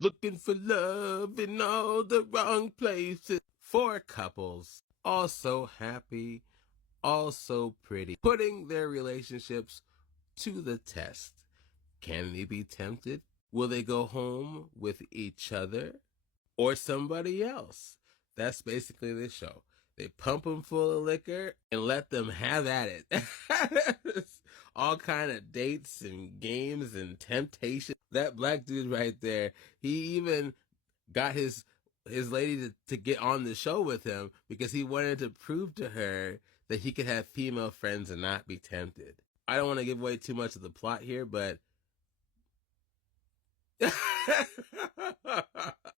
Looking for love in all the wrong places. Four couples, all so happy, all so pretty, putting their relationships to the test. Can they be tempted? Will they go home with each other or somebody else? That's basically the show. They pump them full of liquor and let them have at it. All kind of dates and games and temptation. That black dude right there, he even got his lady to get on the show with him because he wanted to prove to her that he could have female friends and not be tempted. I don't want to give away too much of the plot here, but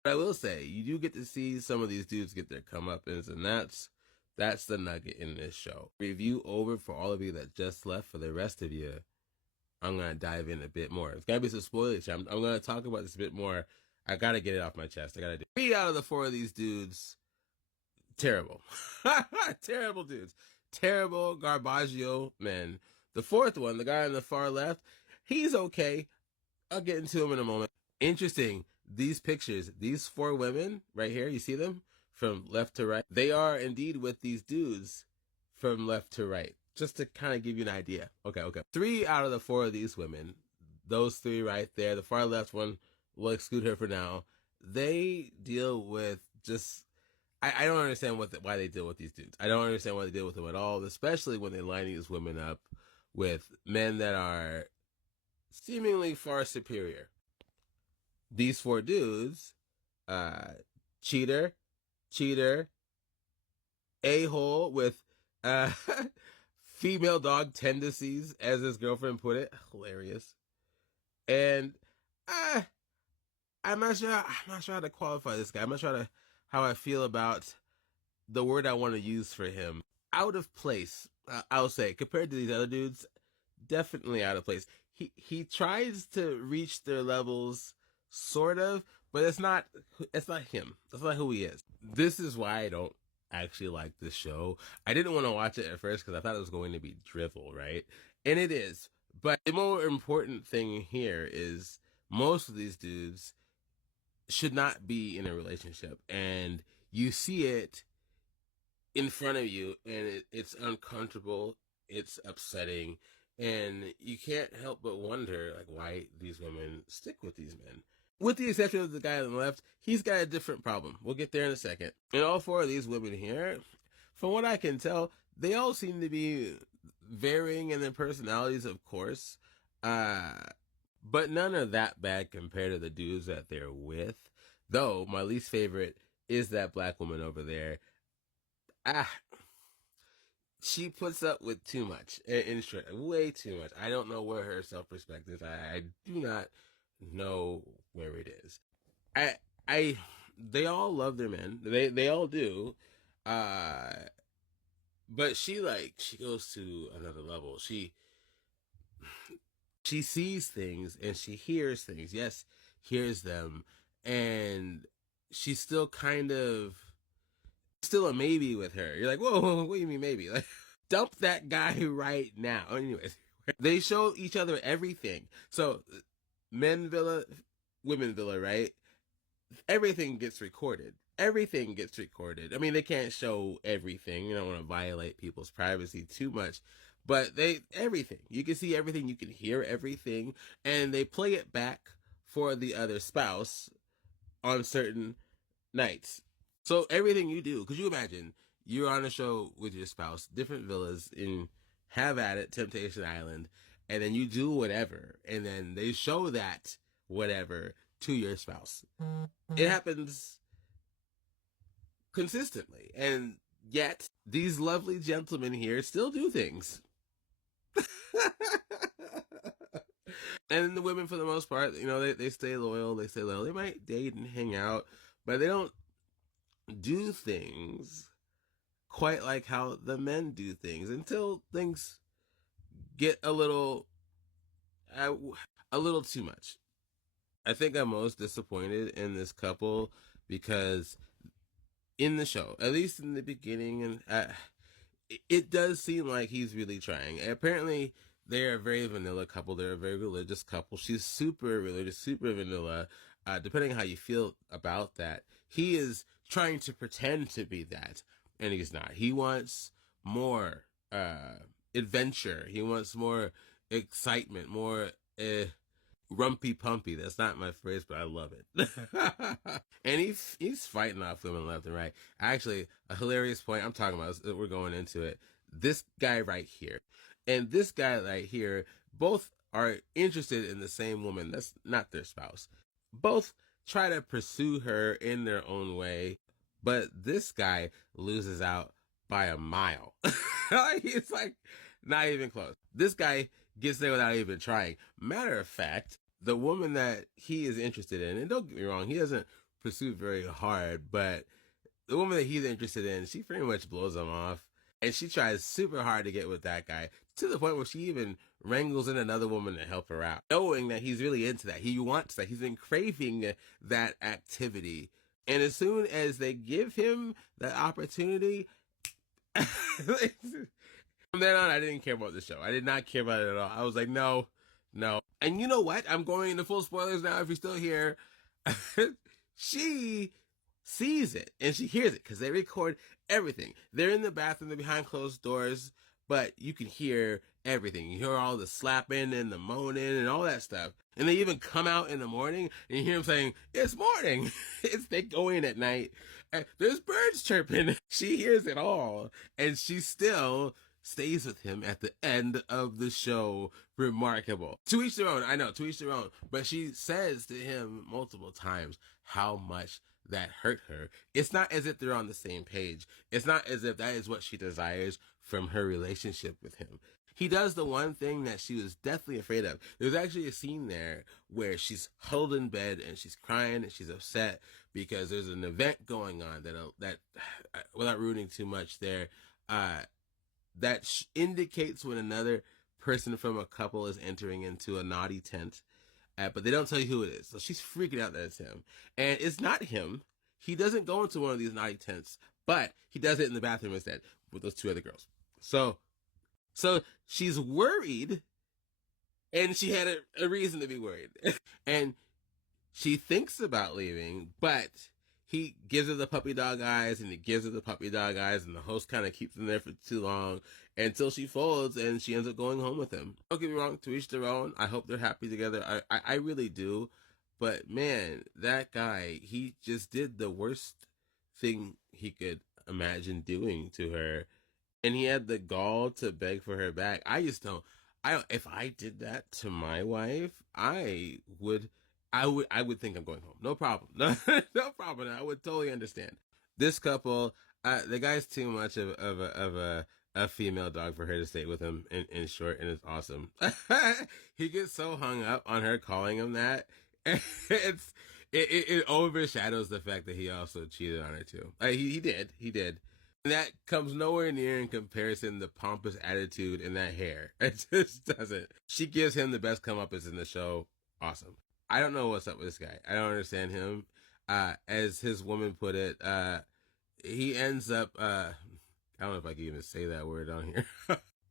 I will say you do get to see some of these dudes get their comeuppance, and that's the nugget in this show. Review over for all of you that just left. For the rest of you, I'm gonna dive in a bit more. It's gotta be some spoilers. I'm gonna talk about this a bit more. I gotta get it off my chest. I gotta do 3 out of the 4 of these dudes. Terrible. Terrible dudes. Terrible Garbaggio men. The 4th one, the guy on the far left, he's okay. I'll get into him in a moment. Interesting. These pictures, these 4 women right here, you see them from left to right? They are indeed with these dudes from left to right. Just to kind of give you an idea. Okay. 3 out of the 4 of these women, those 3 right there, the far left one, we'll exclude her for now. They deal with just, I don't understand why they deal with these dudes. I don't understand why they deal with them at all, especially when they line these women up with men that are seemingly far superior. These 4 dudes, cheater, a-hole with female dog tendencies, as his girlfriend put it. Hilarious. And I'm not sure how to qualify this guy. I'm not sure how I feel about the word I want to use for him. Out of place, I'll say, compared to these other dudes, definitely out of place. He tries to reach their levels, sort of, but it's not him. That's not who he is. This is why I don't actually like this show. I didn't want to watch it at first because I thought it was going to be drivel, right? And it is. But the more important thing here is most of these dudes should not be in a relationship. And you see it in front of you, and it's uncomfortable, it's upsetting, and you can't help but wonder like why these women stick with these men. With the exception of the guy on the left, he's got a different problem. We'll get there in a second. And all 4 of these women here, from what I can tell, they all seem to be varying in their personalities, of course, but none are that bad compared to the dudes that they're with. Though my least favorite is that black woman over there. She puts up with too much, in short, way too much. I don't know where her self-respect is. I do not know where it is. They all love their men. They all do. But she goes to another level. She sees things and she hears things. Yes, hears them. And she's still still a maybe with her. You're like, whoa, what do you mean maybe? Like, dump that guy right now. Anyways, they show each other everything. So, men villa, women villa, right? Everything gets recorded. Everything gets recorded. I mean, they can't show everything. You don't want to violate people's privacy too much. But everything. You can see everything. You can hear everything. And they play it back for the other spouse on certain nights. So everything you do, could you imagine you're on a show with your spouse, different villas in Have at It, Temptation Island, and then you do whatever, and then they show that whatever to your spouse. It happens consistently, and yet these lovely gentlemen here still do things. And the women, for the most part, they stay loyal. They might date and hang out, but they don't do things quite like how the men do things until things get a little too much. I think I'm most disappointed in this couple because in the show, at least in the beginning, and it does seem like he's really trying. Apparently, they're a very vanilla couple. They're a very religious couple. She's super religious, super vanilla. depending on how you feel about that, he is trying to pretend to be that, and he's not. He wants more adventure. He wants more excitement, more rumpy pumpy. That's not my phrase, but I love it. And he's fighting off women left and right. Actually, a hilarious point I'm talking about, we're going into it. This guy right here and this guy right here both are interested in the same woman. That's not their spouse. Both try to pursue her in their own way, but this guy loses out by a mile. He's like not even close. This guy gets there without even trying. Matter of fact, the woman that he is interested in, and don't get me wrong, he doesn't pursue very hard, but the woman that he's interested in, she pretty much blows him off. And she tries super hard to get with that guy to the point where she even wrangles in another woman to help her out, knowing that he's really into that. He wants that. He's been craving that activity. And as soon as they give him that opportunity, from then on, I didn't care about the show. I did not care about it at all. I was like, no, no. And you know what? I'm going into full spoilers now if you're still here. She sees it and she hears it because they record everything. They're in the bathroom, they're behind closed doors, but you can hear everything. You hear all the slapping and the moaning and all that stuff. And they even come out in the morning and you hear them saying, "It's morning." They go in at night. There's birds chirping. She hears it all and she still stays with him at the end of the show. Remarkable. To each their own. I know, to each their own. But she says to him multiple times how much that hurt her. It's not as if they're on the same page. It's not as if that is what she desires from her relationship with him. He does the one thing that she was deathly afraid of. There's actually a scene there where she's huddled in bed and she's crying and she's upset because there's an event going on that without ruining too much there, that indicates when another person from a couple is entering into a naughty tent, but they don't tell you who it is. So she's freaking out that it's him. And it's not him. He doesn't go into one of these naughty tents, but he does it in the bathroom instead with those two other girls. So she's worried, and she had a reason to be worried. And she thinks about leaving, but he gives her the puppy dog eyes, and he gives her the puppy dog eyes, and the host kind of keeps them there for too long until she folds, and she ends up going home with him. Don't get me wrong, to each their own. I hope they're happy together. I really do. But man, that guy, he just did the worst thing he could imagine doing to her. And he had the gall to beg for her back. If I did that to my wife, I would think I'm going home. No problem. No problem. I would totally understand. This couple, the guy's too much of a female dog for her to stay with him in short, and it's awesome. He gets so hung up on her calling him that. It overshadows the fact that he also cheated on her too. He did. And that comes nowhere near in comparison the pompous attitude and that hair. It just doesn't. She gives him the best comeuppance in the show. Awesome. I don't know what's up with this guy. I don't understand him. As his woman put it, he ends up, I don't know if I can even say that word on here,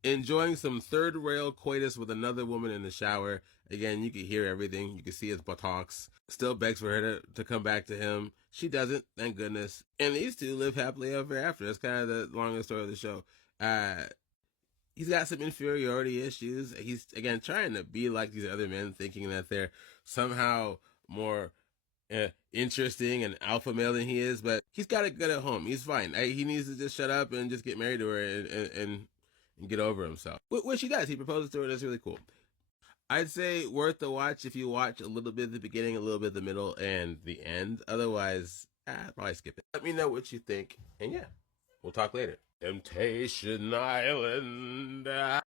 enjoying some third rail coitus with another woman in the shower. Again, you can hear everything. You can see his buttocks. Still begs for her to come back to him. She doesn't, thank goodness. And these two live happily ever after. That's kind of the longest story of the show. He's got some inferiority issues. He's, again, trying to be like these other men, thinking that they're somehow more interesting and alpha male than he is. But he's got it good at home. He's fine. He needs to just shut up and just get married to her and get over himself. Which he does. He proposes to her. That's really cool. I'd say worth the watch if you watch a little bit of the beginning, a little bit of the middle, and the end. Otherwise, probably skip it. Let me know what you think. And yeah, we'll talk later. Temptation Island.